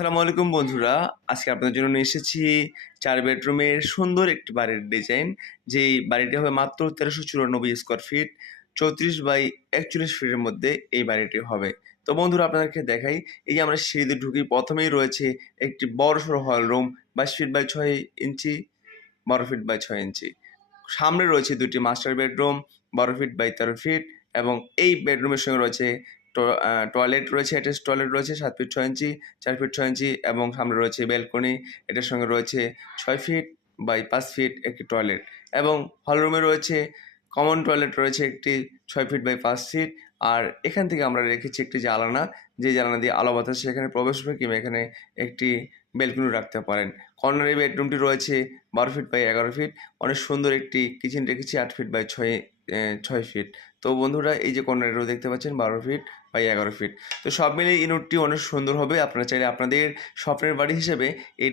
আসসালামু আলাইকুম বন্ধুরা। আজকে আপনাদের জন্য নিয়ে এসেছি ৪ বেডরুমের সুন্দর একটি বাড়ির ডিজাইন। যেই বাড়িটি হবে মাত্র ১৩৯৪ স্কোয়ার ফিট, ৩৪ বাই ৪১ ফিটের মধ্যে এই বাড়িটি হবে। তো বন্ধুরা আপনাদেরকে দেখাই, এই যে আমরা সিঁড়ি দিয়ে ঢুকি, প্রথমেই রয়েছে একটি বড়সড় hall room, ২২ feet by ৬ inch, ১২ feet by ৬ inch. সামনে রয়েছে ২টি master bedroom, ১২ feet by ১৩ feet, এবং এই বেডরুমের সঙ্গে রয়েছে টয়লেট রয়েছে, অ্যাটাচ টয়লেট রয়েছে ৭ ফিট ৬ ইঞ্চি, ৪ ফিট ৬ ইঞ্চি, এবং সামনে রয়েছে ব্যালকনি। এটার সঙ্গে রয়েছে ৬ ফিট বাই ৫ ফিট একটি টয়লেট, এবং হলরুমে রয়েছে কমন টয়লেট রয়েছে একটি ৬ ফিট বাই ৫ ফিট। আর এখান থেকে আমরা রেখেছি একটি জানালা, যে জানালা দিয়ে আলো বাতাস সেখানে প্রবেশ করে, কিংবা এখানে একটি ব্যালকনি রাখতে পারেন। কর্নারে বেডরুমটি রয়েছে ১২ ফিট বাই ১১ ফিট। অনেক সুন্দর একটি কিচেন রেখেছি ৮ ফিট বাই ৬ ফিট। তো বন্ধুরা, এই যে কর্নার রো দেখতে পাচ্ছেন ১২ ফিট বাই ১১ ফিট। তো সব মিলিয়ে ইউনিটটি অনেক সুন্দর হবে। আপনারা চাইলে আপনাদের স্বপ্নের বাড়ি হিসেবে এই